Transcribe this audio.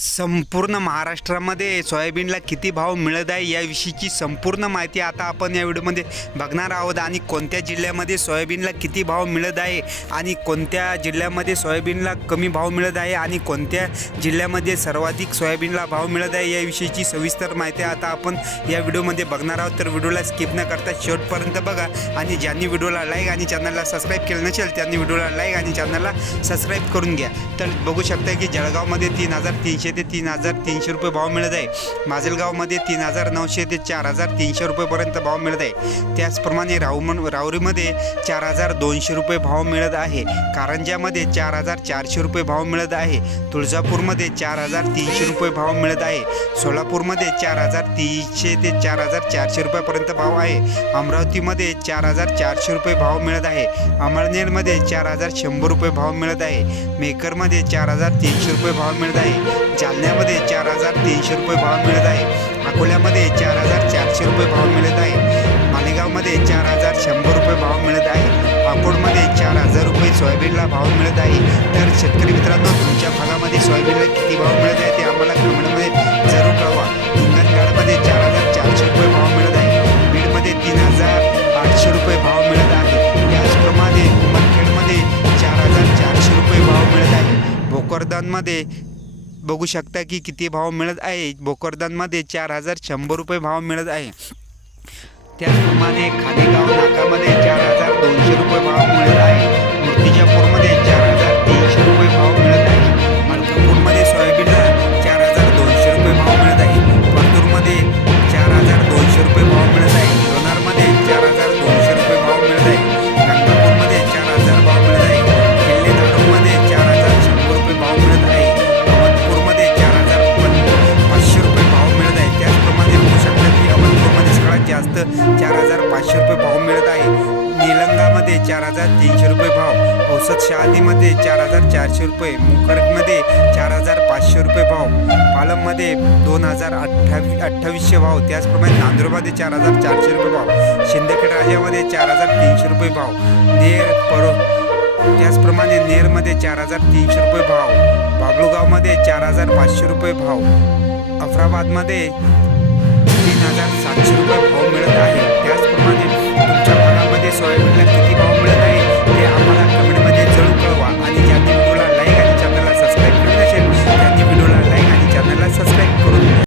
संपूर्ण महाराष्ट्रामध्ये सोयाबीनला किती भाव मिळत आहे याविषयीची संपूर्ण माहिती आता आपण या व्हिडिओमध्ये बघणार आहोत. आणि कोणत्या जिल्ह्यामध्ये सोयाबीनला किती भाव मिळत आहे आणि कोणत्या जिल्ह्यामध्ये सोयाबीनला कमी भाव मिळत आहे आणि कोणत्या जिल्ह्यामध्ये सर्वाधिक सोयाबीनला भाव मिळत आहे याविषयीची सविस्तर माहिती आता आपण या व्हिडिओमध्ये बघणार आहोत. तर व्हिडिओला स्किप न करता शेवटपर्यंत बघा आणि ज्यांनी व्हिडिओला लाईक आणि चॅनलला सबस्क्राईब केलं नसेल त्यांनी व्हिडिओला लाईक आणि चॅनलला सबस्क्राईब करून घ्या. तर बघू शकता की जळगावमध्ये तीन हजार तीनशे ते तीन हजार तीनशे रुपये भाव मिळत आहे. माजलगावमध्ये तीन हजार नऊशे ते चार हजार तीनशे रुपयेपर्यंत भाव मिळत आहे. त्याचप्रमाणे राऊमन रावरीमध्ये चार हजार दोनशे रुपये भाव मिळत आहे. कारंजामध्ये चार हजार चारशे रुपये भाव मिळत आहे. तुळजापूरमध्ये चार हजार तीनशे रुपये भाव मिळत आहे. सोलापूरमध्ये चार हजार तीनशे ते चार हजार चारशे रुपयापर्यंत भाव आहे. अमरावतीमध्ये चार हजार चारशे रुपये भाव मिळत आहे. अमळनेरमध्ये चार हजार शंभर रुपये भाव मिळत आहे. मेकरमध्ये चार हजार तीनशे रुपये भाव मिळत आहे. जालन्यामध्ये चार हजार तीनशे रुपये भाव मिळत आहे. अकोल्यामध्ये चार हजार चारशे रुपये भाव मिळत आहे. मालेगावमध्ये चार हजार शंभर रुपये भाव मिळत आहे. अकोडमध्ये चार हजार रुपये सोयाबीनला भाव मिळत आहे. तर शेतकरी मित्रांनो तुमच्या भागामध्ये सोयाबीनला किती भाव मिळत आहे ते आम्हाला कमेंटमध्ये जरूर कळवा. हिंगणगाडमध्ये चार हजार चारशे रुपये भाव मिळत आहे. बीडमध्ये तीन हजार आठशे रुपये भाव मिळत आहे. त्याचप्रमाणे उमरखेडमध्ये चार हजार चारशे रुपये भाव मिळत आहे. भोकरदानमध्ये बघू शकता की किती भाव मिळत आहे. भोकरदानमध्ये चार हजार शंभर रुपये भाव मिळत आहे. त्याचप्रमाणे खानेगाव नाकामध्ये चार हजार दोनशे रुपये भाव मिळत चार हजार पाचशे रुपये भाव मिळत आहे. निलंगामध्ये चार हजार तीनशे रुपये भाव. औसत शहादीमध्ये चार हजार चारशे रुपये. मुकरटमध्ये चार हजार पाचशे रुपये भाव. पालममध्ये दोन हजार अठ्ठावी अठ्ठावीसशे भाव. त्याचप्रमाणे नांदुरमध्ये चार हजार चारशे रुपये भाव. शिंदखेड राजामध्ये चार हजार तीनशे रुपये भाव. नेर परो त्याचप्रमाणे नेरमध्ये चार हजार तीनशे रुपये भाव. बाबळूगावमध्ये चार हजार पाचशे रुपये भाव. अफराबादमध्ये तीन हजार सातशे रुपये भाव मिळत आहे. त्याचप्रमाणे